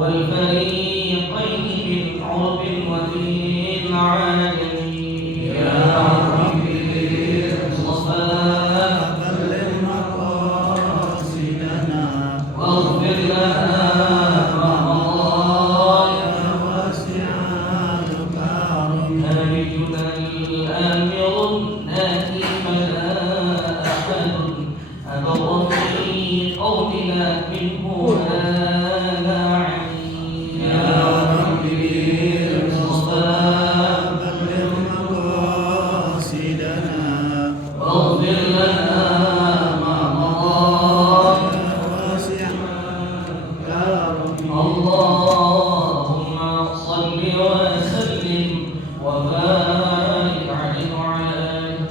والفريقين بالعرب وفي العالم يا ربي بالصفاء بلغ مقاصدنا واغفر لنا رمضان يا واسع الكرم نبينا الامر ناتي فلا احد أبر في قولنا منه ولا عين يا ربي بالصفاء بلغ مقاصدنا واغفر لنا ما مضى يا واسع الكرم اللهم صل وسلم وبارك عليه وعلى آله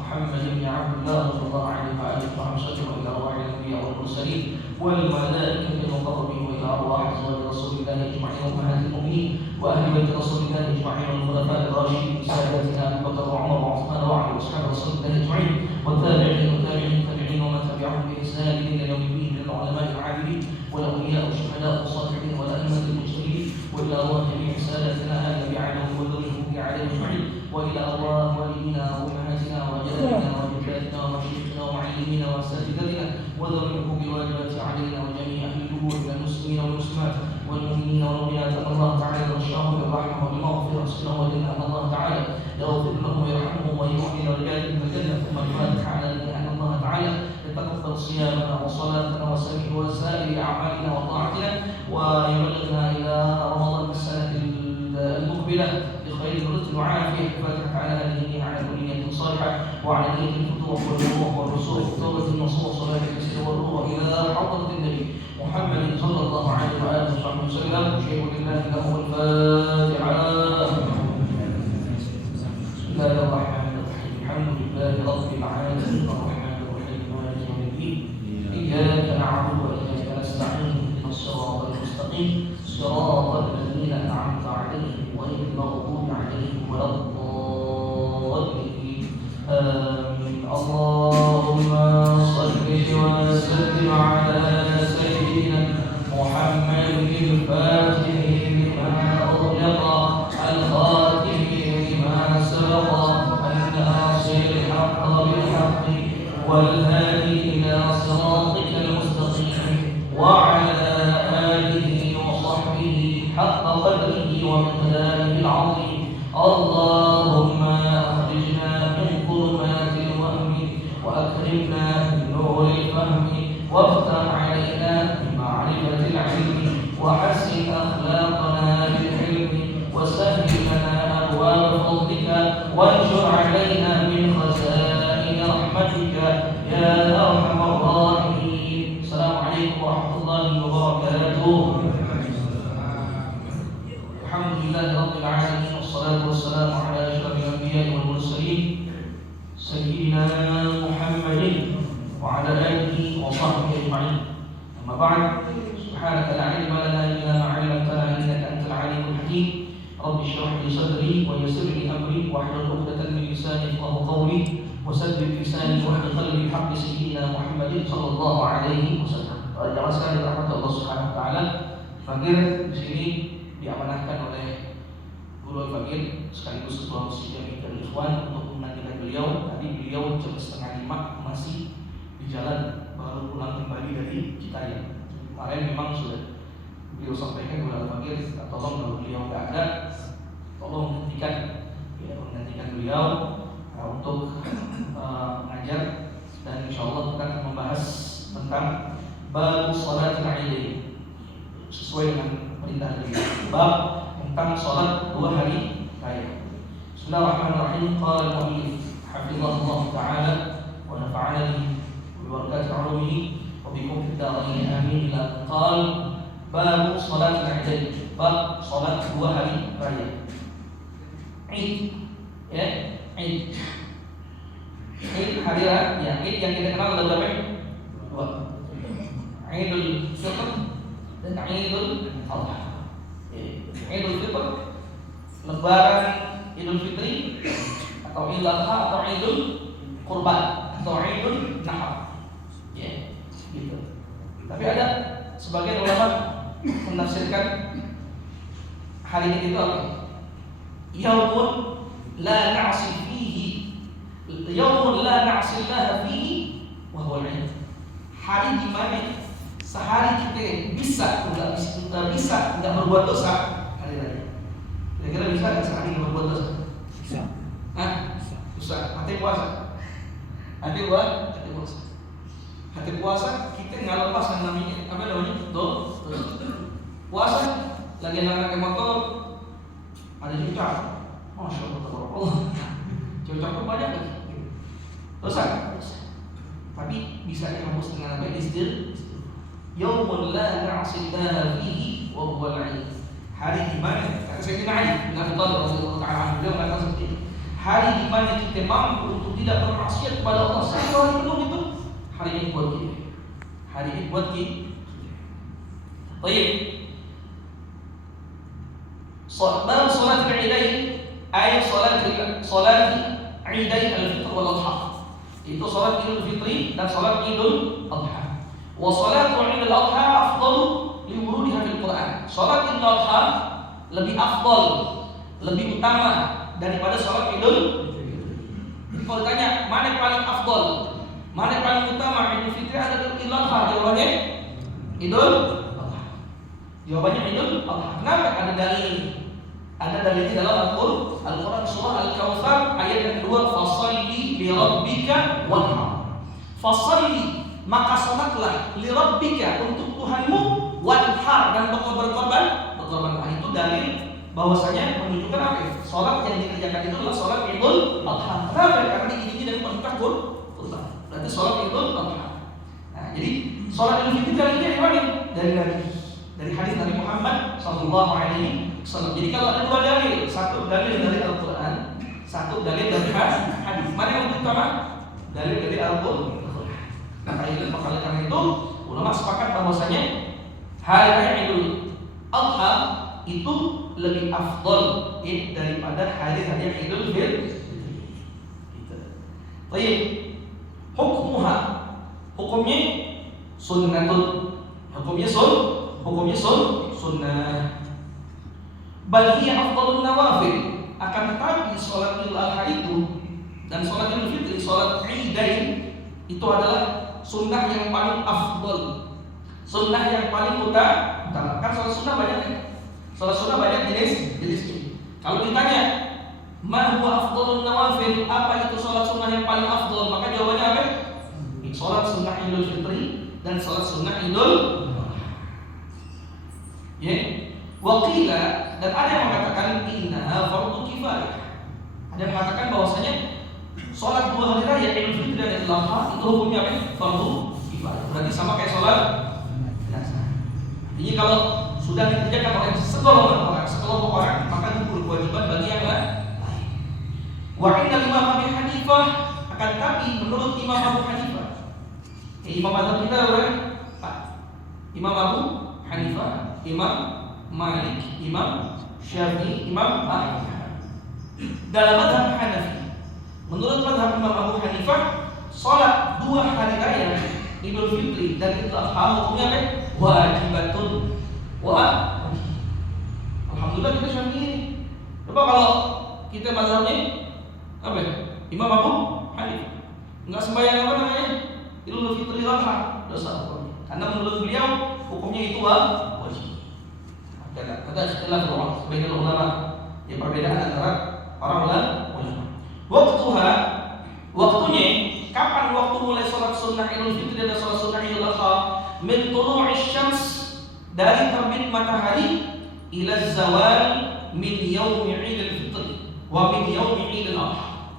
محمد بن عبد الله صلى الله عليه وآله وسلم إلى أرواح الأنبياء والمرسلين والملائكة المقربين وإلى أرواح أزواج رسول الله أجمعين وأمهات المؤمنين وأهل بيت رسول الله أجمعين والخلفاء الراشدين ساداتنا أبي بكر وعمر وعثمان وعلي وأصحاب رسول الله أجمعين والتابعين والتابعين ومن تبعهم بإحسان إلى يوم الدين من العلماء العاملين والأولياء والشهداء والصالحين والأئمة المجتهدين وإلى أرواح جميع ساداتنا آل بعلم وذرهم عليه أجمعين وإلى أرواح والدينا وأمهاتنا وأجدادنا وجداتنا ومشايخنا ومعلمينا وأساتذتنا وذرهم بواجبات علينا وجميع أهل الدهور من المسلمين والمسلمات والمؤمنين والمؤمنات أن الله تعالى يغشاهم بالرحمة والمغفرة وسلام وجنة أن الله تعالى يغفر لهم ويرحمهم ويؤمن رجالهم الجنة ثم الفاتحة على أن الله تعالى يتقبل صيامنا وصلاتنا وسائر أعمالنا وطاعتنا ويبلغنا إلى رمضان السنة المقبلة بخير رزق وعافية الفاتحة على هذه على كل نية صالحة وعلى نية الفتوح والوضوح والرسول وتوبة النصوص وصلاة الكسر والروح إلى حضرة النبي محمد صلى الله عليه وآله وصحبه وسلم شيء لله له الفاتحة. بسم الله الرحمن الرحيم الحمد لله رب العالمين الرحمن الرحيم مالك يوم الدين إياك نعبد وإياك نستعين اهدنا الصراط المستقيم صراط الذين أنعمت عليهم غير المغضوب عليهم ولا الضالين آمين. اللهم صل وسلم على سيدنا محمد الفاتح لما أغلق الخاتم لما سبق الناصر الحق بالحق والهادي إلى صراطك المستقيم وعلى آله وصحبه حق قدره ومقداره العظيم. اللهم أخرجنا من ظلمات الوهم وأكرمنا بنور الفهم وافتح علينا بمعرفة العلم وحسن أخلاقنا بالحلم وسهل لنا أبواب فضلك وانشر علينا من خزائن رحمتك يا أرحم الراحمين. السلام عليكم ورحمة الله وبركاته. الحمد لله رب العالمين والصلاة والسلام على أشرف الأنبياء والمرسلين سيدنا محمد وعلى آله وصحبه أجمعين. أما بعد سبحانك لا علم لنا إلا ما علمتنا إنك أنت العليم الحكيم. رب اشرح لي صدري ويسر لي أمري واحلل عقدة من لساني يفقهوا قولي وسدد لساني واهد قلبي بحق سيدنا محمد صلى الله عليه wasallam. Jamaah sekalian dirahmati Allah Subhanahu wa taala. Fakir di sini diamanahkan oleh Guru Al-Fakir sekaligus Ketua Masjid Jami Darul Ikhwan untuk menantikan beliau. Tadi beliau jam 4:30 masih di jalan, baru pulang kembali dari Citayam. Kemarin memang sudah beliau sampaikan kepada Al-Fakir, tolong kalau beliau nggak ada, tolong menggantikan beliau untuk mengajar, dan insya Allah kita akan membahas tentang bab salat al-Idain sesuai dengan perintah beliau. Bab tentang salat 2 hari raya. Bismillahirrahmanirrahim. Qala al-mu'allif hafizahullah ta'ala wa nafa'ana bihi wa barakatuh 'ulumihi wa bikum fid darain amin. Ila qala bab salat al-Idain. Bab salat 2 hari raya. Id, ya, Id. Id hari raya, ya, Id yang kita kenal ada berapa? 2. Idul Fitr dan Idul Adha. Idul Fitr, Lebaran Idul Fitri, atau Idul Adha, atau Idul Kurban, atau Idul Nahar. Ya, gitu. Tapi ada sebagian ulama menafsirkan hari ini itu apa? Yaumun la na'si fihi, yaumun la na'si Allah fihi wa huwa al-'ilm. Hari di mana sehari kita bisa enggak berbuat dosa, hari raya. Kira-kira bisa enggak sehari enggak berbuat dosa? Bisa. Bisa. Hati puasa. Hati puasa kita nggak lepas kan namanya dosa. Puasa lagi naik motor ada cuaca, masya Allah, cuaca pun banyak lagi. Dosa. Tapi bisa dihapus dengan apa? Yaumun la na'sillaha fihi wa huwa al-'ilm. Hari di mana kata Sayyidina Ali bin Abi Thalib radhiyallahu ta'ala anhu, beliau mengatakan seperti ini. Hari di mana kita mampu untuk tidak bermaksiat kepada Allah satu hari penuh itu, hari ini buat kita. Hari ini buat kita. Baik. Bab salat al-Idain, ayat salat Idain al-Fitr wal Adha. Itu salat Idul Fitri dan salat Idul Adha. Wa salatu Idul Adha afdalu li wurudiha fil Quran. Salat Idul Adha lebih afdal, lebih utama daripada salat Idul. Jadi kalau ditanya mana yang paling afdal, mana yang paling utama, Idul Fitri atau Idul Adha? Jawabannya Idul Adha. Jawabannya Idul Adha. Kenapa? Ada dalil. Ada dalilnya dalam Al-Quran surah Al-Kautsar ayat yang kedua, fasalli li rabbika wanhar. Fasalli, maka salatlah li rabbika, untuk Tuhanmu, wanhar, dan berkorban. Itu dalil bahwasanya menunjukkan apa? Salat yang dikerjakan itu adalah salat Idul Adha. Kenapa? Karena diiringi dengan perintah kurban. Berarti salat Idul Adha. Nah, jadi salat Idul Fitri dalilnya dari mana? Dari hadis Nabi Muhammad sallallahu alaihi wasallam. Jadi kalau ada dua dalil, satu dalil dari Al-Qur'an, satu dalil dari hadis. Mana yang lebih utama? Dalil dari Al-Qur'an. Maka karena itu ulama sepakat bahwasanya hari raya Idul Adha itu lebih afdal daripada hari-hari Idul Fitri. Baik. Hukumnya sunnatun. Hukumnya sunnah. Bal hiya afdalun nawafil. Akan tetapi salat Idul Adha itu dan salat Idul Fitri, salat Idain itu adalah sunnah yang paling afdal. Sunnah yang paling utama. Kan salat sunnah banyak kan? Salat sunnah banyak jenisnya. Kalau ditanya ma huwa afdalun nawafil, apa itu salat sunnah yang paling afdal? Maka jawabannya apa? Salat sunnah Idul Fitri dan salat sunnah Idul Waqila, dan ada yang mengatakan innaha fardhu kifayah. Ada yang mengatakan bahwasanya salat dua hari raya Idul Fitri dan Idul Adha itu hukumnya apa? Fardhu kifayah. Berarti sama kayak salat biasa. Ini kalau sudah dikerjakan oleh sekelompok orang, maka itu kewajiban bagi yang lain. Wa inna Imam Abi Hanifah, akan tapi menurut Imam Abu Hanifah, Imam mazhab kita adalah Imam Abu Hanifah, Imam Malik, Imam Syafi'i, Imam Ahmad. Dalam mazhab Hanafi, menurut mazhab Imam Abu Hanifah, salat dua hari raya Idul Fitri dan Idul Adha hukumnya apa? Wajibatun. Alhamdulillah kita Syafi'i. Coba kalau kita mazhabnya apa? Imam Abu Hanifah. Enggak sembahyang apa namanya? Idul Fitri Idul Adha dosa hukumnya. Karena menurut beliau hukumnya itu wajib. Ada istilah sebagian ulama, ya perbedaan antara para ulama. Waktunya kapan waktu mulai salat sunnah Idul Fitri dan salat sunnah Idul Adha? Min tulu'isy syams, dari terbit matahari, ila zawal min yaumi Idul Fitri wa min yaumi Idul Adha.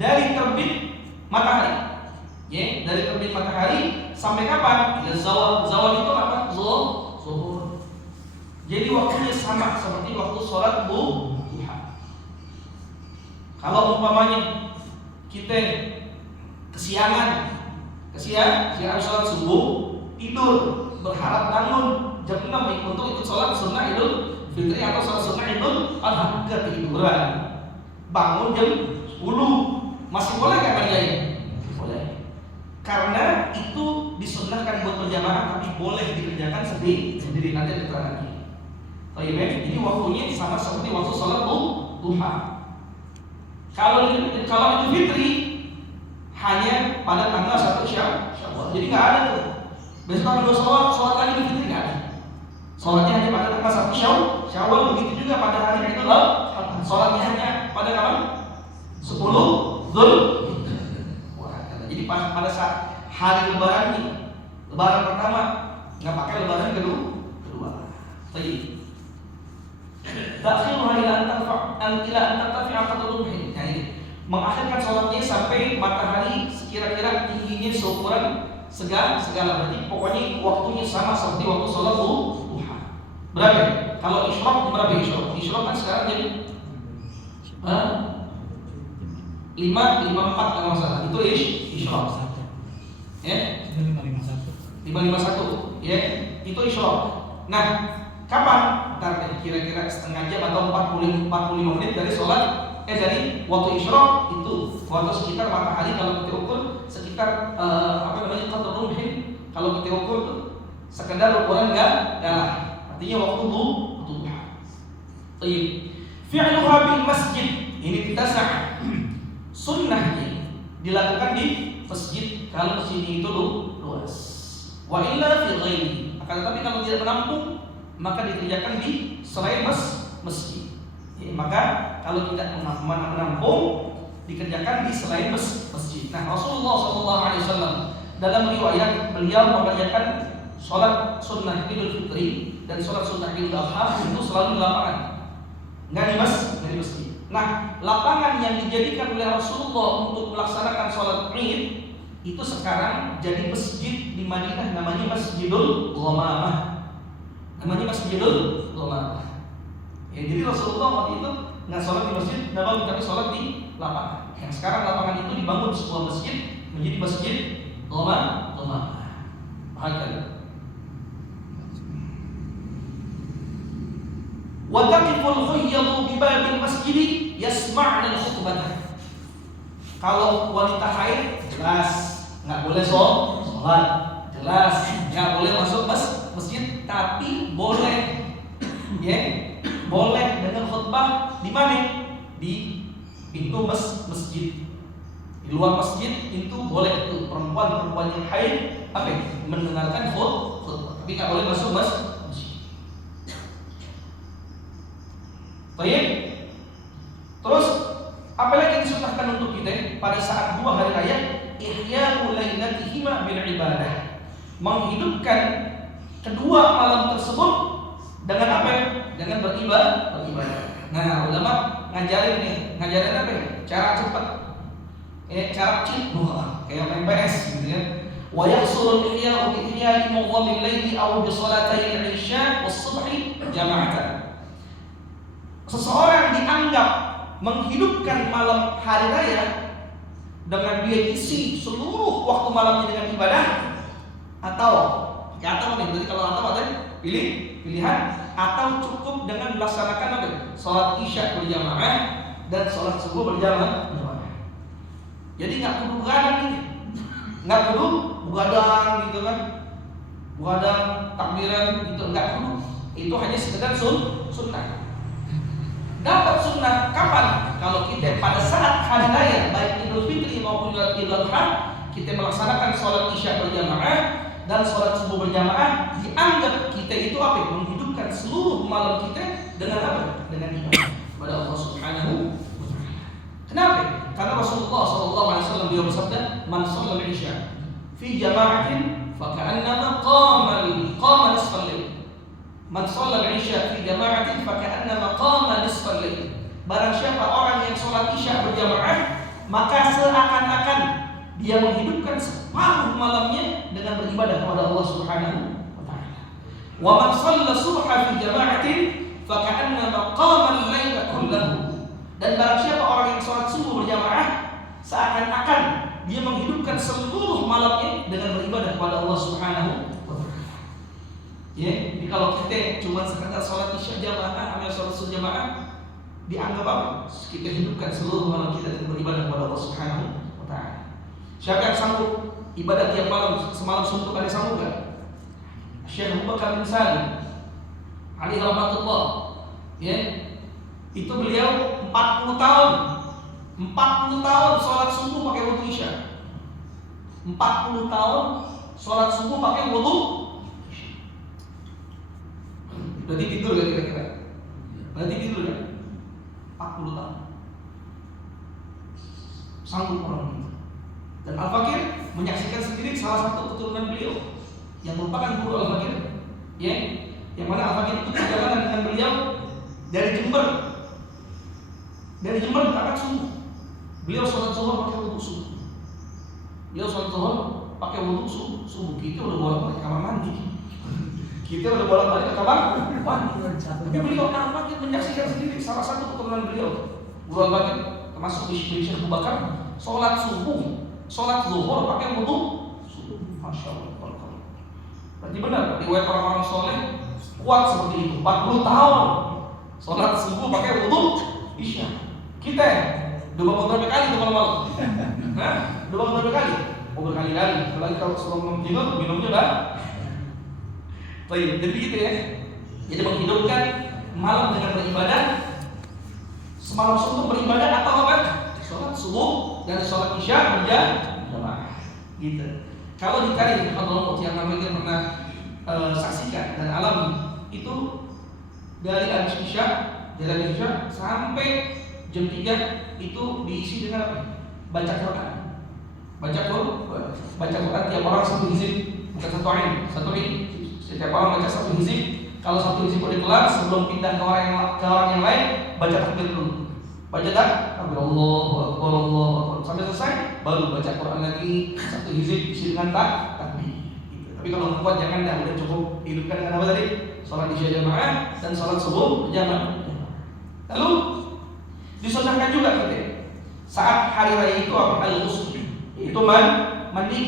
Dari terbit matahari, ya, dari terbit matahari sampai kapan? Ila zawal. Zawal itu apa? Zuhur. Jadi waktunya sama seperti waktu sholat duha. Kalau umpamanya kita kesiangan sholat subuh, tidur, berharap bangun jam 6 untuk ikut sholat sunnah Idul Fitri atau sholat sunnah Idul Adha, ketiduran, bangun jam 10, masih boleh nggak kerjain? Boleh. Karena itu disunnahkan disunahkan buat berjamaah, tapi boleh dikerjakan sendiri. Nanti ada keterangan ini. Jadi waktunya sama seperti waktu sholat duha. Kalau Idul Fitri hanya pada tanggal 1 Syawal. Jadi nggak ada tuh. Besok tanggal 2 sholat lagi Idul Fitri nggak ada. Sholatnya hanya pada tanggal 1 Syawal. Begitu juga pada hari Idul Adha. Sholatnya hanya pada kapan? 10 Dzulhijjah. Jadi pada saat hari Lebaran ini, Lebaran pertama nggak pakai, Lebaran kedua. Baik. Takhiruha ila an tartafi'a qadru ruhin. Yani mengakhirkan sholatnya sampai matahari sekira-kira tingginya seukuran segala. Berarti pokoknya waktunya sama seperti waktu sholat duha. Berapa? Kalau isyraq berapa isyraq? Isyraq kan sekarang jam 5.54 kalau masalah. Itu isyraq. Ya? 5.51. Ya, itu isyraq. Nah, kapan? Ntar kira-kira setengah jam atau 45 menit dari dari waktu isyraq itu waktu sekitar matahari kalau kita ukur sekitar qadr rumhin, kalau kita ukur tuh sekedar ukuran galah. Artinya waktu duha. Baik. Fi'luha bil masjid. Ini kita sunnahnya dilakukan di masjid kalau sini itu luas. Wa illa fi ghairi. Akan tetapi kalau tidak menampung maka dikerjakan di selain masjid. Maka kalau tidak menampung dikerjakan di selain masjid. Nah, Rasulullah SAW dalam riwayat beliau mengerjakan sholat sunnah Idul Fitri dan sholat sunnah Idul Adha itu selalu di lapangan, nggak di masjid. Nah, lapangan yang dijadikan oleh Rasulullah untuk melaksanakan sholat Id itu sekarang jadi masjid di Madinah, namanya Masjidul Ghamamah. Ya, jadi Rasulullah waktu itu nggak sholat di masjid Nabawi tapi sholat di lapangan. Yang sekarang lapangan itu dibangun sebuah masjid menjadi Masjid Ghamamah. Bahagia. Wa taqiful khuyyadu bi babil masjid yasma'na al-khutbah. Kalau wanita haid jelas nggak boleh sholat, jelas nggak boleh masuk masjid, tapi boleh boleh dengan khutbah di mana? Di pintu masjid. Di luar masjid itu boleh tuh perempuan yang haid mendengarkan khutbah, tapi nggak boleh masuk masjid. Baik. Terus apalagi disunahkan untuk kita pada saat 2 hari raya? Ihya'u lailatihima bil ibadah. Menghidupkan kedua malam tersebut dengan apa? Dengan beribadah. Nah, ulama ngajarin apa? Cara cepat. Cara cheat, kayak main PS gitu kan. Wa yahsulul ihya'u bi ihya'i mawdhamil laili aw bi salatay al-'isya was-subhi jama'atan. Seseorang dianggap menghidupkan malam hari raya dengan dia isi seluruh waktu malamnya dengan ibadah, atau berarti kalau ada pilihan, atau cukup dengan melaksanakan sholat isya berjamaah dan sholat subuh berjamaah. Jadi nggak kudu begadang gitu, nggak kudu begadang gitu kan, begadang takbiran gitu, nggak kudu. Itu hanya sekedar sunnah. Dapat sunnah kapan? Kalau kita pada saat hari raya baik Idul Fitri maupun Idul Adha kita melaksanakan sholat isya berjamaah dan sholat subuh berjamaah, dianggap kita itu menghidupkan seluruh malam kita dengan dengan ibadah kepada Allah Subhanahu wa taala. Kenapa? Karena Rasulullah SAW beliau bersabda, "Man shallal isya fi jama'atin fa ka'annama qama nisfal lail." Man shallal isya fi jama'atin fa ka'annama qama nisfal lail. Barang siapa orang yang sholat isya berjamaah, maka seakan-akan dia menghidupkan separuh malamnya dengan beribadah kepada Allah Subhanahu wa taala. Wa man shalla subha fi jama'atin fa ka'annama qama al-laila kullahu. Dan barang siapa orang yang sholat subuh berjamaah, seakan-akan dia menghidupkan seluruh malamnya dengan beribadah kepada Allah Subhanahu wa taala. Ya, jadi kalau kita cuma sekedar sholat isya jamaah, ambil sholat subuh jamaah, dianggap kita hidupkan seluruh malam kita dengan beribadah kepada Allah Subhanahu wa taala. Siapa yang sanggup ibadah tiap malam semalam suntuk ada sambung kan? Syekh Abu Bakar bin Salim alaihi rahmatullah, ya, itu beliau 40 tahun sholat subuh pakai wudu isya. 40 tahun sholat subuh pakai wudu. Berarti tidur gak kira-kira? Berarti tidur kan? 40 tahun sanggup orang itu. Dan Al-Fakir menyaksikan sendiri salah satu keturunan beliau yang merupakan guru Al-Fakir, ya, yang mana Al-Fakir itu perjalanan dengan beliau dari Jember berangkat subuh. Beliau sholat zuhur pakai wudu subuh. Kita udah bolak-balik ke kamar mandi. Kita udah bolak-balik ke kamar mandi. Tapi beliau Al-Fakir menyaksikan sendiri salah satu keturunan beliau, guru Al-Fakir, termasuk di Syekh Abu Bakar, sholat zuhur pakai wudu subuh. Masya Allah. Berarti benar riwayat orang-orang soleh kuat seperti itu. 40 tahun sholat subuh pakai wudu isya. Kita udah bangun berapa kali tuh malam-malam? Udah bangun berapa kali? Berkali-kali. Apalagi kalau sebelum tidur minumnya udah. Baik, jadi begitu ya. Jadi menghidupkan malam dengan beribadah, semalam suntuk beribadah atau apa? Sholat subuh dan sholat isya berjamaah. Gitu. Kalau dicari hadromaut yang kami pernah saksikan dan alami, itu dari habis isya sampai jam 3 itu diisi dengan baca Quran. Baca Quran tiap orang satu hizib, bukan satu ain. Setiap orang baca satu hizib. Kalau satu hizib udah kelar, sebelum pindah ke orang yang lain, baca takbir dulu. Baca takbir Allahu Akbar sampai selesai, baru baca Quran lagi satu hizib isi dengan takbir. Gitu. Tapi kalau kuat jangan dah, udah cukup hidupkan dengan apa tadi? Salat isya jamaah dan salat subuh jamaah. Lalu disunnahkan juga kita saat hari raya itu apa? Al-ghusl, itu mandi.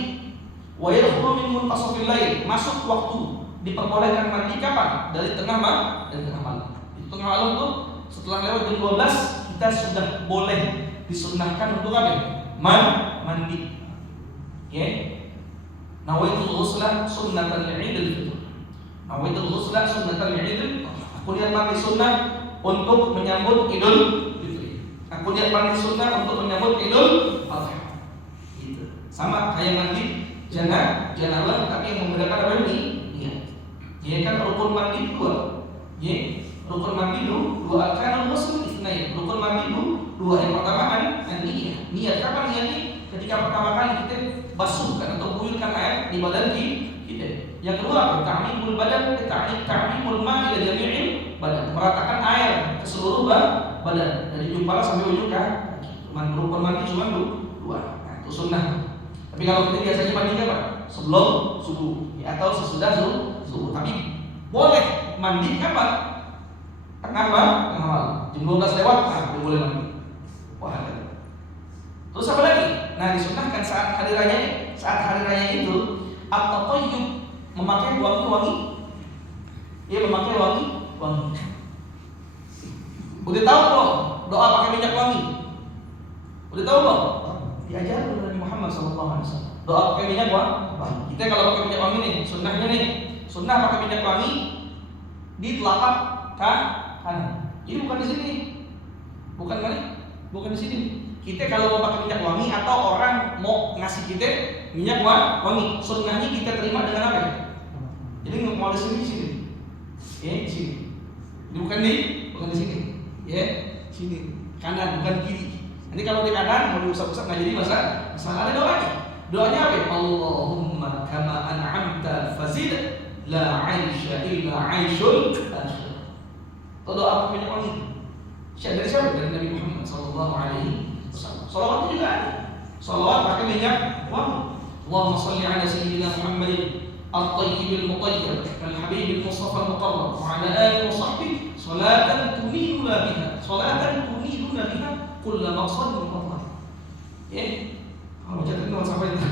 Wa yadkhulu min muntasafil lail, masuk waktu diperbolehkan mandi kapan? Dari tengah malam. Itu tengah malam tuh setelah lewat jam 12 kita sudah boleh disunnahkan untuk apa? Mandi. Ya. Nawaitul ghusla sunnatan li'idil fitr. Nawaitul ghusla sunnatan li'idil. Aku niat mandi sunnah untuk menyambut Idul Fitri. Aku niat mandi sunnah untuk menyambut Idul Adha. Gitu. Sama kayak mandi janabah, tapi yang membedakan apa ini? Niat. Ya kan rukun mandi 2. Ya. Rukun mandi 2 arkanul ghusl itsnain. Rukun mandi 2. Yang pertama kan niat. Niat kapan niatnya? Ketika pertama kali kita basuhkan atau buyurkan air di badan kita. Yang kedua, ta'mimul badan, ta'mimul ma' ila jami'il badan. Meratakan air ke seluruh badan dari ujung kepala sampai ujung kaki. Rukun mandi cuma 2. Nah, itu sunnah. Tapi kalau kita biasanya mandi apa? Sebelum subuh ya, atau sesudah subuh. Tapi boleh mandi kapan? Tengah malam. Jam 12 lewat, boleh mandi. Wah. Terus apa lagi? Nah, disunnahkan saat hari raya itu at-tatayyub, memakai wangi-wangi. Ya, memakai wangi. Udah tahu belum doa pakai minyak wangi? Udah tahu belum? Diajar oleh Nabi Muhammad SAW. Doa pakai minyak wangi. Kita kalau pakai minyak wangi nih, sunnah pakai minyak wangi di telapak kanan. Ini bukan di sini. Bukan di sini. Kita kalau mau pakai minyak wangi atau orang mau ngasih kita minyak wangi, sunnahnya kita terima dengan apa? Jadi mau di sini. Ya, di sini. Ini bukan di sini. Ya, sini. Kanan, bukan kiri. Nanti kalau di kanan mau diusap-usap nggak jadi masalah. Ada doanya. Doanya apa? Allahumma kama an'amta fazid la 'aisha illa 'aishul akhir. Itu doa minyak wangi. Dari siapa? Dari Nabi Muhammad SAW. Salawat juga ada. Salawat pakai minyak wangi. Allahumma salli ala sayyidina Muhammadin at-tayyibil mutayyib al-habibil mustafa al-muqarrab wa ala alihi wa sahbihi salatan tuniduna biha kulla maqsadin wa matlab. Ya. Kalau baca itu sampai itu.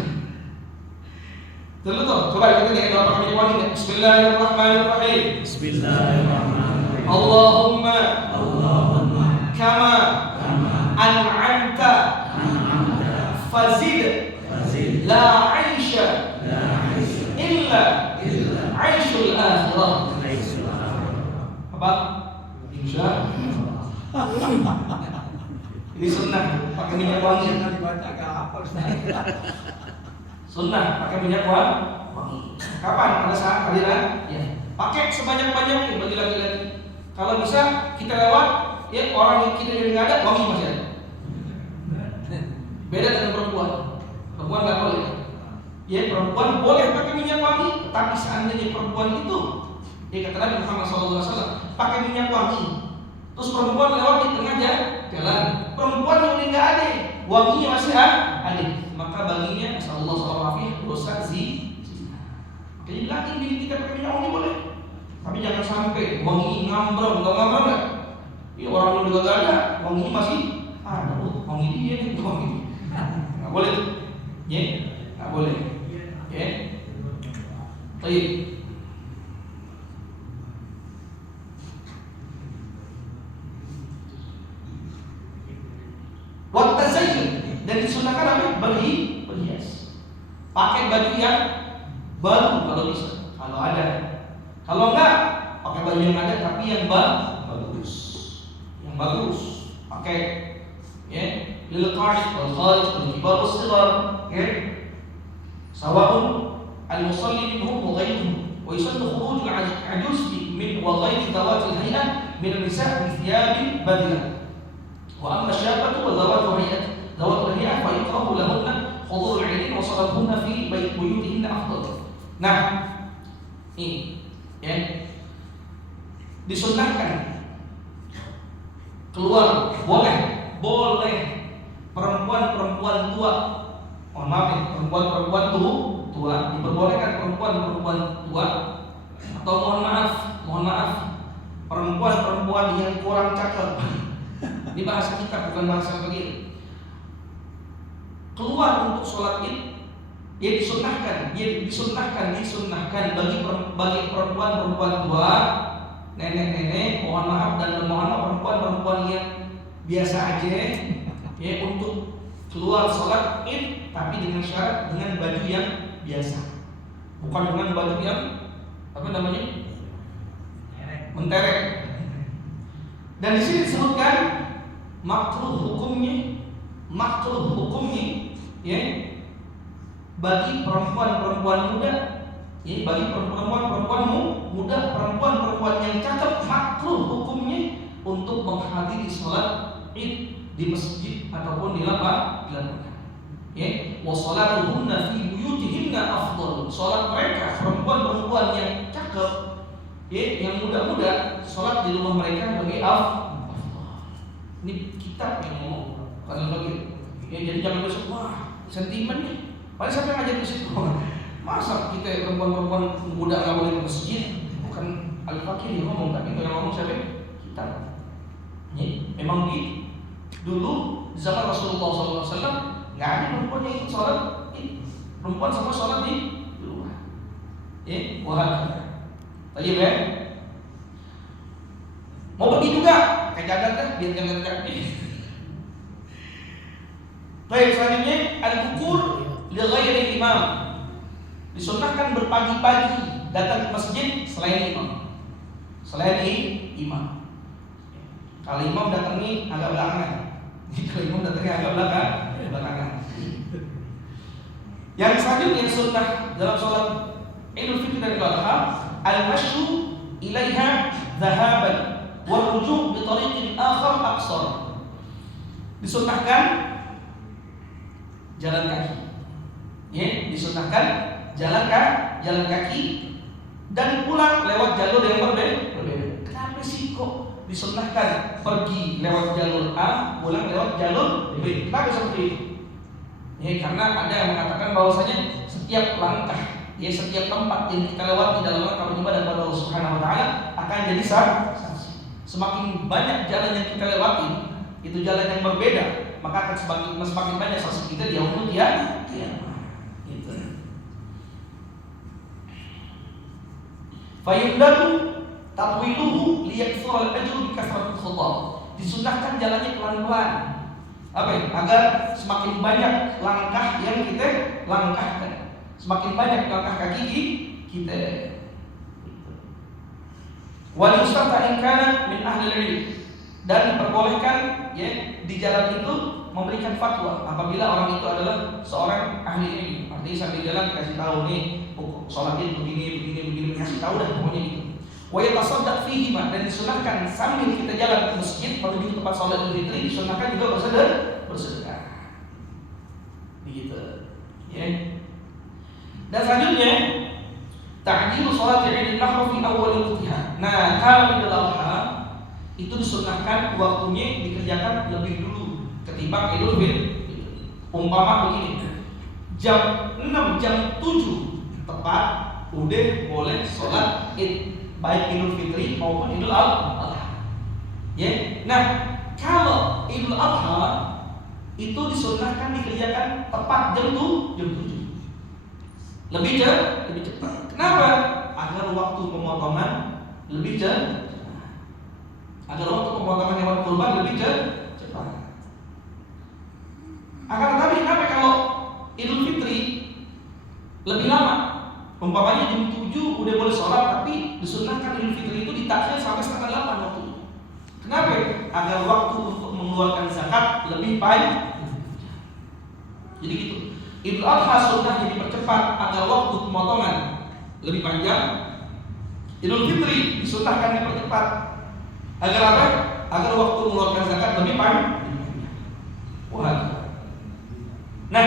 Dulu tuh, coba kita lihat doa pakai minyak wangi. Bismillahirrahmanirrahim. Bismillahirrahmanirrahim. Allahumma kama an'amta fazid la 'aisha Aishul akhirah. Apa? Insya. Ini sunnah pakai minyak wangi. Sunnah pakai minyak wangi. Kapan? Pada saat hadiran? Ya. Pakai sebanyak-banyaknya bagi laki-laki. Kalau bisa kita lewat, ya orang yang kita yang nggak ada wangi masih ada. Beda dengan perempuan. Perempuan nggak boleh. Ya perempuan boleh pakai minyak wangi, tapi seandainya perempuan itu, ya kata Nabi Muhammad SAW, pakai minyak wangi. Terus perempuan lewat di tengah jalan, perempuan yang udah nggak ada, wanginya masih ada, maka baginya Rasulullah SAW dosa zina. Jadi laki bini kita pakai minyak wangi boleh, tapi jangan sampai wangi ngambrong, nggak? Ya orang yang udah gak ada, wanginya masih ada. Wangi dia nih, wangi. Nggak boleh tuh, ya, nggak boleh, ya. Baik. Wattazayyun, dan disunahkan apa? Berhias. Pakai baju yang baru kalau bisa, kalau ada. Kalau enggak, pakai baju yang ada tapi yang bagus. Yang bagus. Pakai ya, lil qa'id wal kharij wal kibar was sighar, ya. Sawa'un al-musalli minhum wa ghayruhum, wa yusallu khuruj al-ajuz min wa ghayri dawat al-hay'ah min an-nisa' bi thiyab badila. Wa amma syabatu wa dawat al-hay'ah fa yukrahu lahunna hudhur al-'ilm wa salatuhunna fi buyutihinna afdal. Nah, ini ya, disunnahkan keluar boleh perempuan tua, mohon maaf ya, perempuan tua diperbolehkan perempuan tua, atau mohon maaf perempuan yang kurang cakep. Ini bahasa kita bukan bahasa begini. Keluar untuk sholat id, ya disunnahkan bagi perempuan tua, nenek-nenek, mohon maaf dan perempuan yang biasa aja, ya, untuk keluar sholat id, tapi dengan syarat dengan baju yang biasa, bukan dengan baju yang menterek. Dan di sini disebutkan makruh hukumnya, ya, bagi perempuan muda, ya, bagi perempuan muda, perempuan yang cakep, makruh hukumnya untuk menghadiri sholat id di masjid ataupun di lapangan. Ya, wa sholatuhunna fi buyutihinna afdal. Sholat mereka perempuan yang cakep, ya, yang muda-muda, sholat di rumah mereka lebih afdal. Ini kitab yang ngomong, bukan lagi. Ya, jadi jangan besok wah sentimen nih. Paling siapa yang ngajar di situ? Masa kita perempuan muda nggak boleh ke masjid? Bukan Al-Fakir yang ngomong, tapi itu yang ngomong siapa? Kita. Ini memang dulu di zaman Rasulullah SAW nggak ada perempuan yang ikut sholat. Perempuan semua sholat di rumah. Ya, wahai. Tadi ya, mau pergi juga, kayak jalan kan, biar jangan kaki. Baik, selanjutnya al-bukur li ghairi imam. Disunnahkan berpagi-pagi datang ke masjid selain imam. Kalau imam datangi agak belakangan. Yang selanjutnya sunnah dalam sholat Idul Fitri dan Idul Adha, al-masyu ilaiha dhahaban wa ruju' bi tariqin akhar aqsar. Disunnahkan jalan kaki. Ya, disunnahkan jalan kaki dan pulang lewat jalur yang berbeda. Kenapa sih kok disunnahkan pergi lewat jalur A, pulang lewat jalur B? Kenapa seperti itu? Ya, karena ada yang mengatakan bahwasanya setiap langkah, ya, setiap tempat yang kita lewati dalam rangka beribadah kepada Allah Subhanahu wa taala akan jadi saksi. Semakin banyak jalan yang kita lewati, itu jalan yang berbeda, maka akan semakin banyak saksi kita di yaumul qiyamah. Gitu. Fayundatu tatwiluhu liyakthura al-ajru bi kasratil khutaa. Disunnahkan jalannya pelan-pelan. Agar semakin banyak langkah yang kita langkahkan, semakin banyak langkah kaki kita. Wal yustafta in kana min ahli ilm, dan diperbolehkan ya di jalan itu memberikan fatwa apabila orang itu adalah seorang ahli ilmu. Artinya sambil jalan dikasih tahu nih, sholat itu begini, kasih tahu dah pokoknya gitu. Wa yatasaddaq fihi ma, dan disunahkan sambil kita jalan ke masjid menuju tempat sholat Idul Fitri disunahkan juga bersedekah. Begitu. Ya. Dan selanjutnya ta'jilu sholat Idul Adha fi awwal waqtiha. Nah, kalau Idul Adha itu disunahkan waktunya dikerjakan lebih dulu ketimbang Idul Fitri. Umpama begini, jam 6, jam 7 tepat udah boleh sholat Id, baik Idul Fitri maupun Idul Adha. Ya. Nah, kalau Idul Adha itu disunahkan dikerjakan tepat jam 7. Lebih cepat. Kenapa? Agar waktu pemotongan lebih cepat. Agar waktu pemotongan hewan kurban lebih cepat. Akan tetapi kenapa kalau Idul Fitri lebih lama? Umpamanya jam 7 udah boleh sholat, tapi disunahkan Idul Fitri itu ditakhir sampai setengah 8 waktunya. Kenapa? Agar waktu untuk mengeluarkan zakat lebih panjang. Jadi gitu. Idul Adha sunnahnya dipercepat agar waktu pemotongan lebih panjang. Idul Fitri disunnahkan dipercepat agar apa? Agar waktu mengeluarkan zakat lebih panjang. Wah. Nah,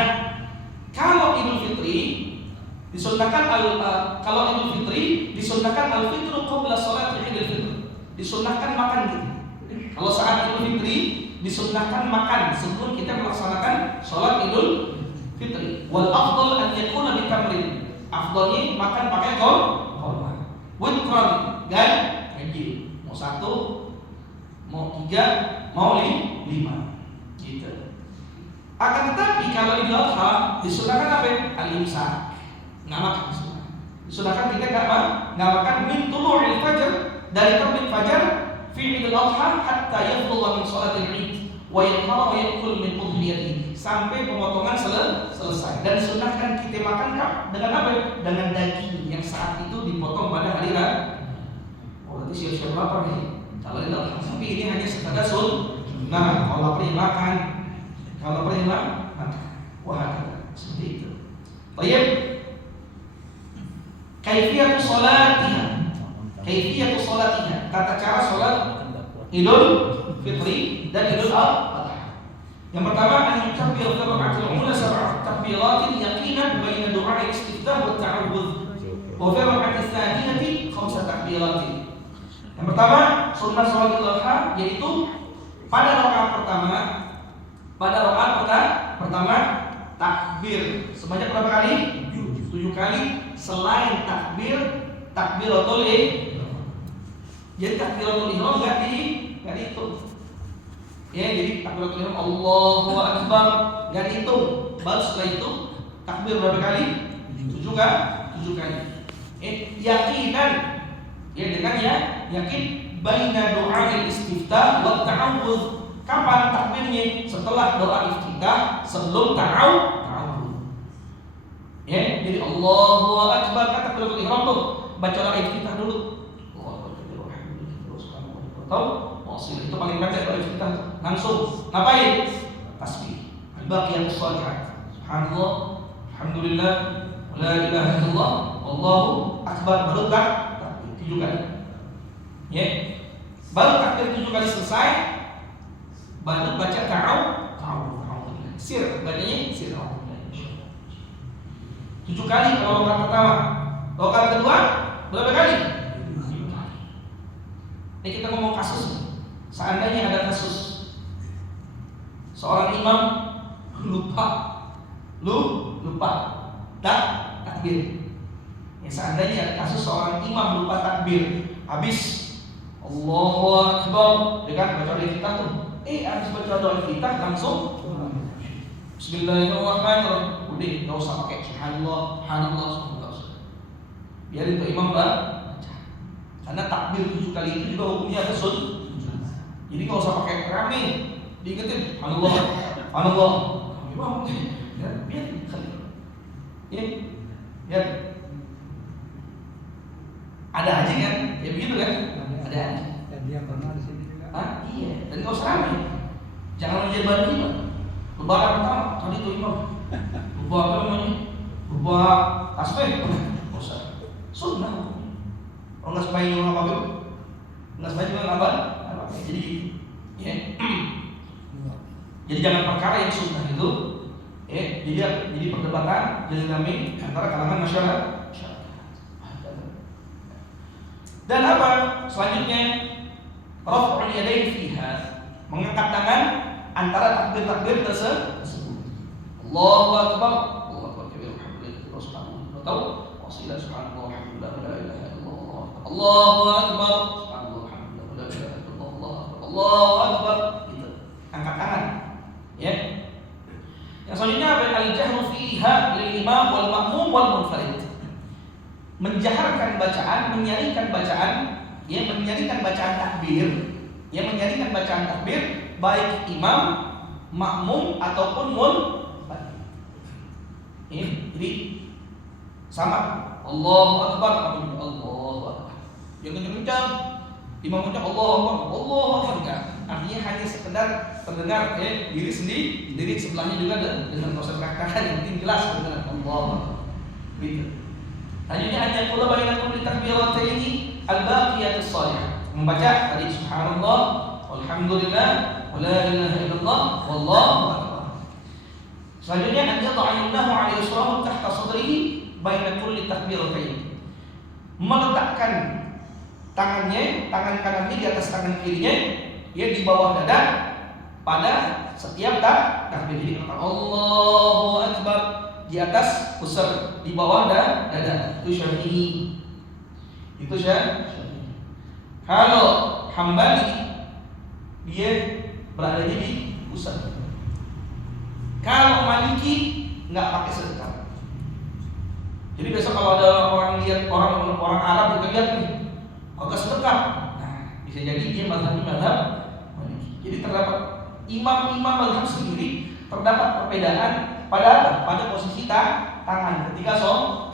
kalau Idul Fitri disunnahkan kalau Idul Fitri disunnahkan al-fitru qabla shalat Idul Fitri. Disunnahkan makan gitu. Kalau saat Idul Fitri disunnahkan makan sebelum kita melaksanakan sholat Idul Fitri. Wal afdal an yakuna bi tamrin. Afdalnya makan pakai korma. Witran ganjil. Mau 1, mau 3, mau 5. Gitu. Akan tetapi kalau Idul Adha disunahkan apa? Al-imsak. Enggak makan sunah. Disunahkan kita enggak makan min tulu'il fajr, dari terbit fajar fi Idul Adha hatta yafdhu min sholatil Id wa yanhara wa yakul min udhiyatihi, sampai pemotongan selesai. Dan sunahkan kita makan dengan apa? Dengan daging yang saat itu dipotong pada hari raya. Oh, berarti siap-siap lapar nih. Kalau tidak, tapi ini hanya sekadar sunnah. Kalau lapar makan, kalau lapar makan. Wah, seperti itu. Baik. Kaifiyatu sholatiha. Kaifiyatu sholatiha. Tata cara sholat Idul Fitri dan Idul Adha. Yang pertama, an yukabbir fi rak'atil ula sab'a takbiratin yaqinan baina du'a al-istiftah wa ta'awudz. Wa fi rak'atis tsaniyati khamsa takbiratin. Yang pertama, sunnah sholat Idul Adha yaitu pada rakaat pertama takbir sebanyak berapa kali? 7 kali, selain takbiratul ihram. Jadi takbiratul ihram enggak dihitung. Ya, jadi takbiratul ihram Allahu Akbar enggak dihitung. Baru setelah itu takbir berapa kali? 7 kali. Yakinan, ya dengan yakin baina doa istiftah wa ta'awudz. Kapan takbirnya? Setelah doa istiftah, sebelum ta'awudz. Ya, jadi Allahu Akbar kata takbiratul ihram tuh, baca doa istiftah dulu. Tahu? Wasil itu paling pendek doa istiftah. Langsung ngapain? Tasbih. Al-baqiyatus shalihat. Subhanallah, alhamdulillah, la ilaha illallah, Allahu Akbar, baru takbir 7 kali. Ya. Baru takbir 7 kali selesai, baru baca ta'awudz. Sir, bacanya sir. 7 kali kalau rakaat pertama. Rakaat kedua berapa kali? 5 kali. Ini kita ngomong kasus. Seandainya ada kasus seorang imam lupa takbir. Ya, seandainya ada kasus seorang imam lupa takbir, habis Allahu Akbar, dengan baca doa iftitah tuh. Habis baca doa iftitah langsung Bismillahirrahmanirrahim. Udah, enggak usah pakai subhanallah, enggak usah. Biarin tuh imam baca. Karena takbir 7 kali itu juga hukumnya ada sunnah. Jadi enggak usah pakai rame. Diingetin subhanallah. Imam biarin kali. Ya. Ada aja kan? Ya begitu kan? Ada. Dan dia pernah di sini juga. Iya. Dan nggak usah ramai. Jangan menjadi bahan gibah. Lebaran pertama tadi tuh imam. Lupa apa namanya? Lupa tasbih. Nggak usah. Sunnah. Kalau nggak sebaik orang apa? Nggak sebaik juga apa? Jadi, ya. Jadi jangan perkara yang sunnah itu. Jadi perdebatan jadi kami antara kalangan masyarakat. Dan apa? Selanjutnya raf'ul yadain fiha, mengangkat tangan antara takbir-takbir tersebut. Allahu akbar, Allahu akbar kabir, alhamdulillah subhanahu wa ta'ala, wasilah subhanallah walhamdulillah la ilaha illallah. Allahu akbar, subhanallah walhamdulillah la ilaha illallah. Allahu akbar. Gitu. Angkat tangan. Ya. Yang selanjutnya apa? Al-jahru fiha lil imam wal ma'mum wal munfarid. Menjaharkan bacaan, menyaringkan bacaan, ya, menyaringkan bacaan takbir, ya, menyaringkan bacaan takbir baik imam, makmum ataupun munfarid. Jadi sama. Allahu akbar, Allahu akbar. Yang kencang, imam ucap Allahu akbar, Allahu akbar. Enggak. Artinya hanya sekedar terdengar diri sendiri, diri sebelahnya juga dengan konsentrasi yang penting jelas dengan Allahu akbar. Gitu. Selanjutnya hanya pula bainakum li takbirataini al-baqiyatus shalihah. Membaca tadi subhanallah, walhamdulillah, wala ilaha illallah, wallahu akbar. Selanjutnya an yad'alahu 'ala yusrahu tahta sadrihi baina kulli takbirataini. Meletakkan tangannya, tangan kanannya di atas tangan kirinya, ya, di bawah dada pada setiap takbir. Jadi Allahu akbar di atas pusar, di bawah dada. Itu Syafi'i. Itu Syafi'i. Kalau Hambali dia berada di pusar. Kalau Maliki nggak pakai sedekat. Jadi besok kalau ada orang lihat orang Arab itu lihat nih, agak sedekat. Nah, bisa jadi dia mazhab Maliki. Jadi terdapat imam-imam mazhab sendiri terdapat perbedaan pada posisi tangan ketika sholat.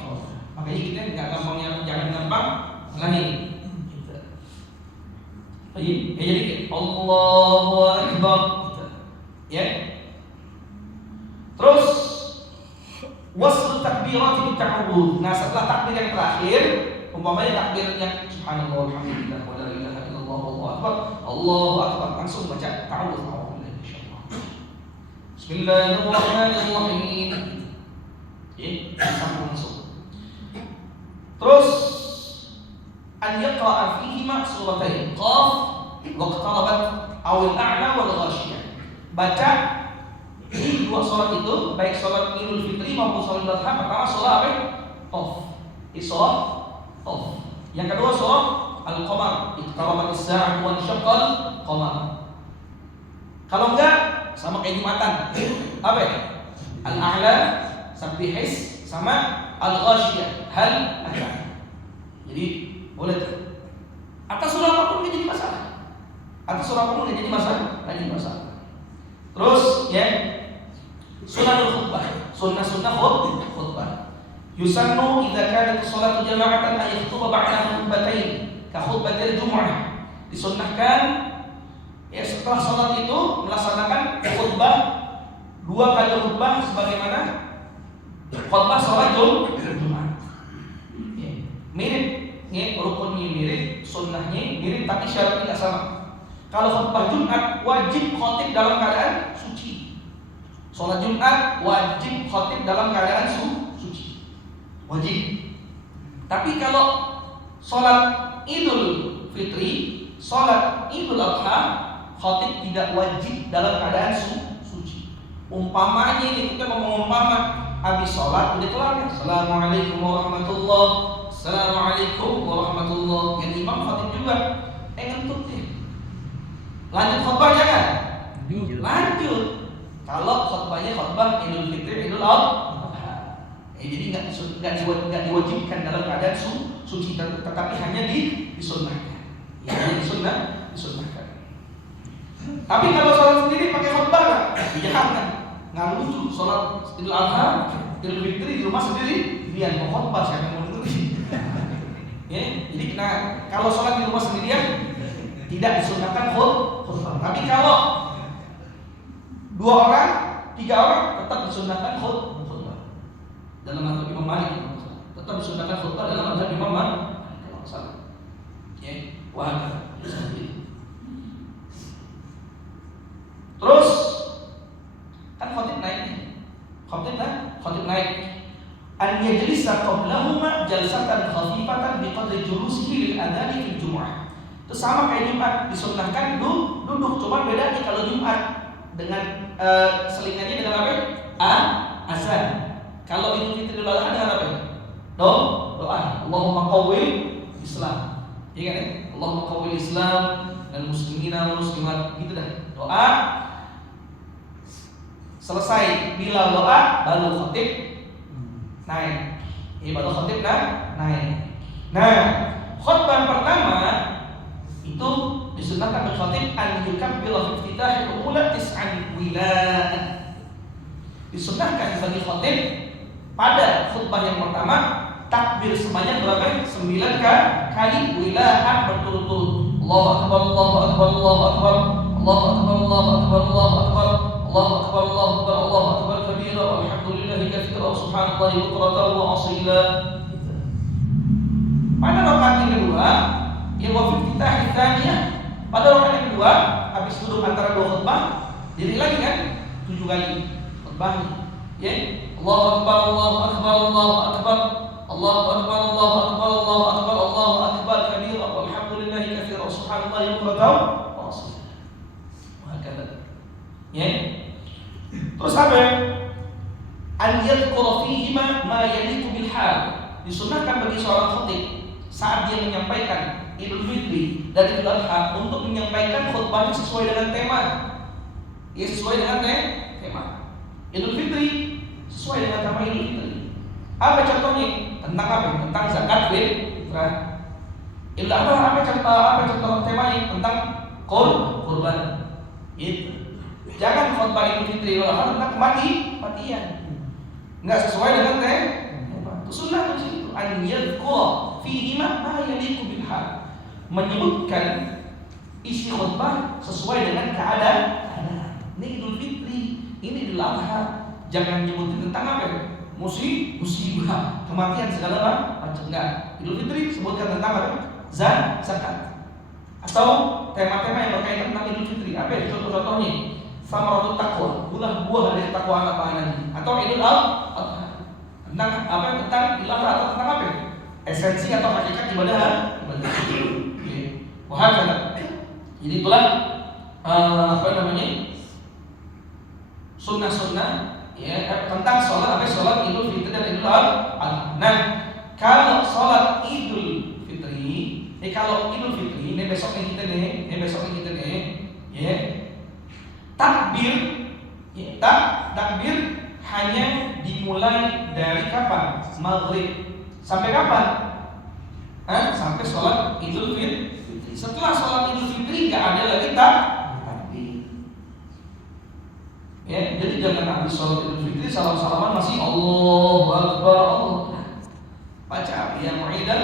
Makanya kita jangan gampang ngelanin. Jadi Allahu akbar. Ya. Terus wasl takbirat ta'awudz. Nah, setelah takbir yang terakhir, umpamanya takbir yang subhanallah walhamdulillah wala ilaha illallah wallahu akbar, Allahu akbar, langsung baca ta'awudz. Bismillahirrahmanirrahim. Langsung. Terus an yaqra'a fihi ma suratain qaf wa iqtarabat aw al-a'la wal ghashiyah. Baca di dua salat itu, baik salat Idul Fitri maupun salat Idul Adha. Pertama salat apa? Qaf. Salat Qaf. Yang kedua salat Al-Qamar. Iqtarabat as-sa'atu wa insyaqqal qamar. Kalau enggak sama kayak Jumatan. Apa ya? Al-A'la, Sabbihis, sama Al-Ghashiyah. Hal ada. Jadi boleh tuh. Atas surah apapun enggak jadi masalah. Atas surah apapun enggak jadi masalah. Terus ya, sunnah khutbah. Sunnah khutbah. Yusannu idza kanat sholatu jama'atan ay yakhutuba ba'da khutbatain ka khutbatil jumu'ah. Disunnahkan ya setelah sholat itu melaksanakan khutbah, dua kali khutbah sebagaimana khutbah sholat Jumat. Ya, mirip, ya, rukunnya mirip, sunnahnya mirip, tapi syaratnya tidak sama. Kalau khutbah Jumat wajib khotib dalam keadaan suci. Sholat Jumat wajib khotib dalam keadaan suci. Wajib. Tapi kalau sholat Idul Fitri, sholat Idul Adha, khotib tidak wajib dalam keadaan suci. Umpamanya ini kita mau umpama habis sholat udah kelar ya. Assalamualaikum warahmatullahi wabarakatuh. Assalamualaikum warahmatullahi wabarakatuh. Yang imam khotib juga ngentut ya. Lanjut khutbah jangan? Lanjut. Kalau khutbahnya khutbah Idul Fitri, Idul Adha, jadi nggak diwajibkan dalam keadaan suci, tetapi hanya disunnahkan. Ya, disunnahkan. Tapi kalau sholat sendiri pakai khutbah jangan. Nggak lucu. Sholat Idul Adha, Idul Fitri di rumah sendiri, dia mau khutbah siapa yang mau dengerin? Ya, jadi kalau sholat di rumah sendirian tidak disunahkan khutbah. Tapi kalau 2 orang, 3 orang tetap disunahkan khutbah. Dalam mazhab Imam Malik tetap disunahkan khutbah dalam mazhab Imam Malik. Kalau salah. Ya, wah. Terus kan khotib naik. Khotib naik. An yajlisa qablahuma jalsatan khafifatan biqadri julusihi lil adhan fil Jumu'ah. Itu sama kayak Jumat, disunnahkan duduk. Cuma bedanya kalau Jumat dengan selingannya dengan apa? Azan. Kalau Idul Fitri Idul Adha dengan apa? Doa. Allahumma qawwil Islam. Iya kan ya? Allahumma qawwil Islam dan muslimina wal muslimat, gitu dah. Doa. Selesai bila doa baru khotib naik. Ini baru khotib naik. Nah, khutbah pertama itu disunahkan berkhotib an yukabbira fi iftitahil ula 9 wilaan. Disunahkan bagi khotib pada khutbah yang pertama takbir sebanyak berapa? 9 kali wilaan berturut-turut. Allahu akbar, Allahu akbar, Allahu akbar, Allahu akbar, Allahu akbar, Allahu akbar, Allahu akbar, Allahu akbar, Allahu akbar kabira, walhamdulillahi katsira, subhanallahi bukratan wa asila. Pada rakaat yang kedua, yang wa fi iftitahil tsaniyah, pada rakaat yang kedua habis duduk antara 2 khutbah, jadi lagi kan 7 kali khutbahnya. Ya, Allahu akbar, Allahu akbar, Allahu akbar, Allahu akbar, Allahu akbar, Allahu akbar, Allahu akbar kabira, walhamdulillahi katsira, subhanallahi bukratan wa asila. Hakada. Ya. Terus apa? An yadhkura fihima ma yaliqu bil hal. Disunahkan bagi seorang khatib saat dia menyampaikan Idul Fitri dan Idul Adha untuk menyampaikan khutbahnya sesuai dengan tema. Ya, sesuai dengan tema. Idul Fitri sesuai dengan tema Idul Fitri. Apa contohnya? Tentang apa? Tentang zakat fitrah. Idul Adha apa contoh temanya? Tentang kurban. Itu. Jangan khutbah Idul Fitri Idul Adha tentang kematian. Enggak sesuai dengan tema. Itu sunnah di situ. An yadhkura fihima ma yaliqu bil hal. Menyebutkan isi khutbah sesuai dengan keadaan. Ini Idul Fitri, ini Idul Adha. Jangan nyebutin tentang apa? Musibah, kematian segala macam. Enggak. Idul Fitri sebutkan tentang apa? Zakat. Atau tema-tema yang berkaitan tentang Idul Fitri. Apa ya contoh-contohnya? Samaratul taqwa, buah dari takwa apa nanti? Atau Idul Adha. Tentang apa? Tentang Idul Adha atau tentang apa? Esensi atau hakikat ibadah. Wah, jadi itulah sunnah-sunnah ya tentang sholat Idul Fitri dan Idul Adha. Nah, kalau sholat Idul Fitri, kalau Idul Fitri ini besok kita nih, ya takbir, takbir hanya dimulai dari kapan? Maghrib sampai kapan? Sampai sholat Idul Fitri. Setelah sholat Idul Fitri nggak ada lagi takbir. Ya, jadi jangan habis sholat Idul Fitri salam-salaman masih Allahu Akbar, Allah. Baca ya mu'idan.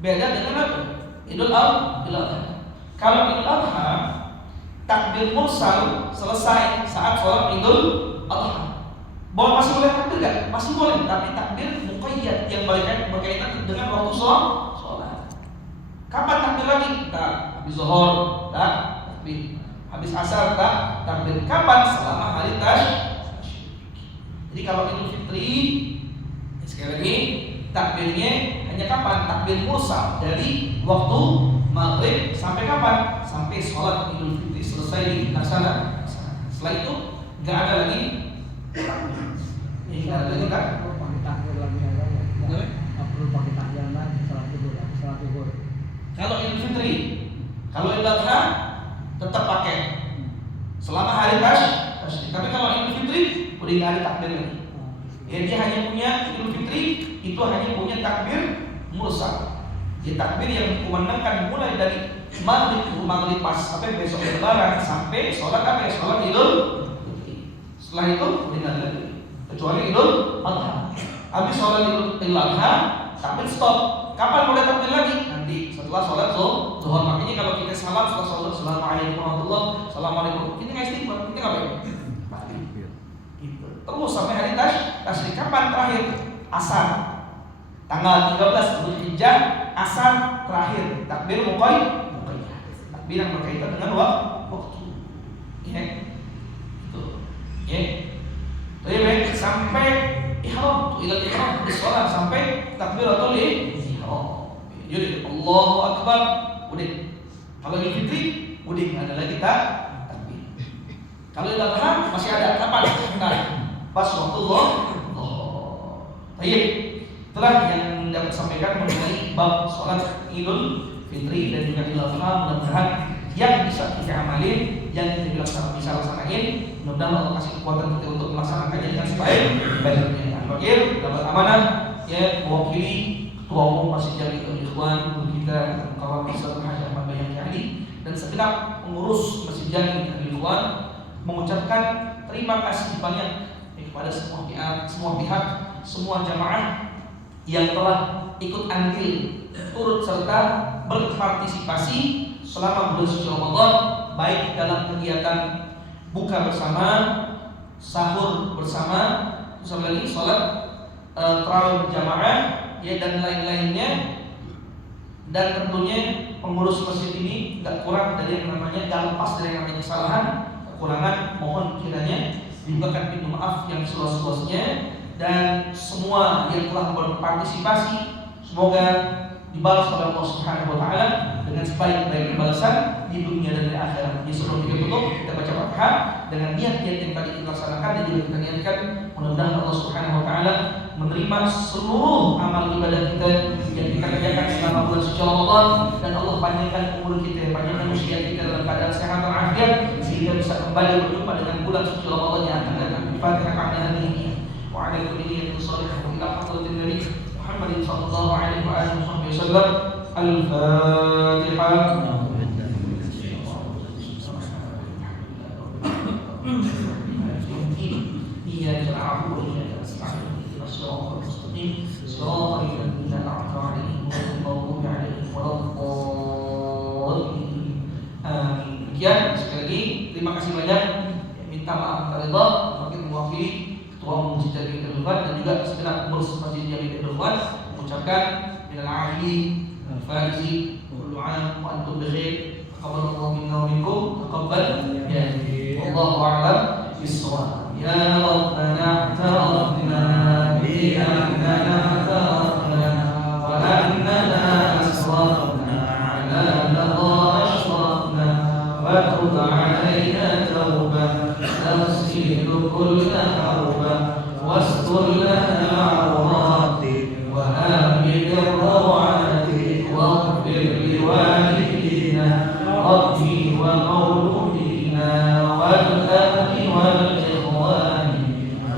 Beda dengan apa? Idul Adha. Kalau Idul Adha takbir mursal selesai saat sholat Idul Adha. Boleh masih boleh takbir nggak? Masih boleh, tapi takbir muqayyad yang berkaitan dengan waktu sholat. Kapan takbir lagi? Tak habis zuhur, tak takbir. Habis asar, tak takbir. Kapan? Selama hari tasyrik. Jadi kalau Idul Fitri, sekali lagi takbirnya hanya kapan? Takbir mursal dari waktu maghrib sampai kapan? Sampai sholat Idul Fitri selesai dilaksanakan. Setelah itu nggak ada lagi. Nggak ada lagi kan? Pakai takbir lagi ada ya? Nggak perlu pakai takbir lagi salat zuhur. Kalau Idul Fitri, kalau Idul Adha tetap pakai selama hari tasyrik. Tapi kalau Idul Fitri udah nggak ada takbir lagi. Ya, dia hanya punya Idul Fitri itu hanya punya takbir mursal. Dia takbir yang dikumandangkan mulai dari maghrib pas sampai besok lebaran sampai sholat apa? Sholat Idul Fitri. Setelah itu udah nggak ada lagi. Kecuali Idul Adha. Habis sholat Idul Adha takbir stop. Kapan mulai takbir lagi? Nanti setelah sholat zuhur. Makanya kalau kita Assalamualaikum warahmatullahi wabarakatuh. Assalamualaikum. Kita nggak istighfar, kita ngapain? Gitu. Terus sampai hari tasyrik. Kapan terakhir? Asar. Tanggal 13 Dzulhijjah, asar terakhir. Takbir muqayyad. Takbir yang berkaitan dengan waktu. Ya. Itu. Ya. Baik sampai ihram, ila ihram di sholat sampai takbiratul ihram. Jadi Allahu Akbar, udah. Kalau Idul Fitri, udah nggak ada lagi takbir. Kalau Idul Adha masih ada. Kapan? Nah, pas waktu Baik. Itulah yang dapat sampaikan mengenai bab sholat Idul Fitri dan juga Idul Adha. Mudah-mudahan yang bisa kita amalin, yang kita bisa laksanain, mudah-mudahan Allah kasih kekuatan kita untuk melaksanakannya dengan sebaik-baiknya. Akhir dapat amanah ya mewakili Ketua Umum Masjid Jami'ul Ikhwan kita Kawan Besar Haji Ahmad Bayang Kyari dan segenap pengurus Masjid Jami'ul Ikhwan mengucapkan terima kasih banyak kepada semua pihak, semua jamaah yang telah ikut andil, turut serta berpartisipasi selama bulan suci Ramadan, baik dalam kegiatan buka bersama, sahur bersama, bersama lagi sholat tarawih berjamaah, ya dan lain-lainnya. Dan tentunya pengurus masjid ini tidak kurang dari yang namanya, tidak lepas dari yang namanya kesalahan, kekurangan. Mohon kiranya dibukakan pintu maaf yang seluas-luasnya, dan semua yang telah berpartisipasi semoga dibalas oleh Allah Subhanahu wa taala dengan sebaik-baiknya balasan di dunia dan di akhirat. Jadi sebelum kita tutup, kita baca Fatihah dengan niat-niat yang tadi kita laksanakan dan juga kita niatkan. Mudah-mudahan Allah Subhanahu wa taala menerima seluruh amal ibadah kita yang kita kerjakan selama bulan suci Ramadan, dan Allah panjangkan umur kita, panjangkan usia kita dalam keadaan sehat dan afiat sehingga bisa kembali berjumpa dengan bulan suci Ramadan yang akan datang. Fatihah kami ini wa ala kulli niyatin shalihah ila hadratin nabi Muhammad sallallahu alaihi wa alihi wasallam. Al-Fatihah. إياك نعبد وإياك نستعين اهدنا الصراط المستقيم صراط الذين أنعمت عليهم غير المغضوب عليهم ولا الضالين. Demikian sekali lagi terima kasih banyak. Minta maaf terlebih dahulu mewakili Ketua Umum Masjid Jami'ul Ikhwan dan juga segenap pengurus Masjid Jami'ul Ikhwan mengucapkan minal aidin al-faizi kullu 'am wa antum bikhair. Taqabbalallahu minna wa minkum. Taqabbal ya. Wallahu a'lam bis-shawab. يا ربنا اعترفنا بأننا اعترفنا وأننا أسرفنا على لظى أشرفنا وتب علينا توبة تغسل كل حربة واستر لنا العورات وآمن الروعات واغفر لوالدينا ربي ومولودينا والأهل والإخوان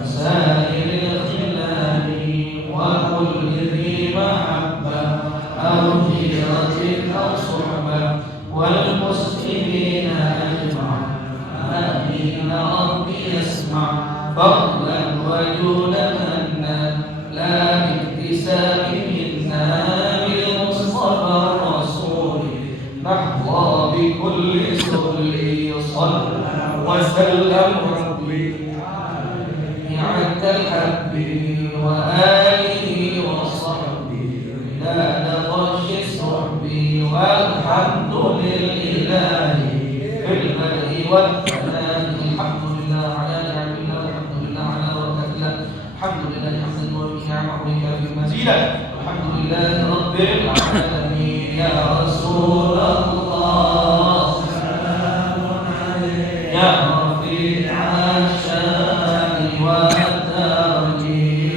سائر الخلان وكل ذي محبة أو جيرة أو صحبة والمسلمين أجمعين آمين. ربي يسمع فضلا وجودا منا لا باكتساب منا بالمصطفى الرسول نحظى بكل سبل صلى وسلم ربي عند الحب وآله وصحبه لا نغش ربي والحمد لله في البدء والثناء. الحمد لله على نعم الله، الحمد لله على بركات الله، الحمد لله حمدا يوافي نعمه ويكافئ مزيدا. الحمد لله رب العالمين. يا رسول الله سلام عليك يا رفيع الشان والدرج.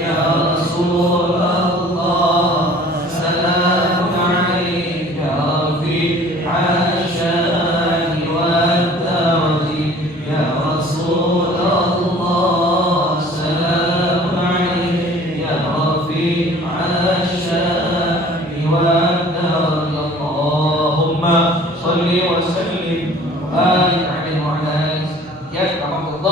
يا رسول الله سلام عليك يا رفيع الشان والدرج. يا رسول الله سلام عليك يا رفيع الشان والدرج. اللهم صل وسلم وبارك عليه وعلى آله. Ya, kamu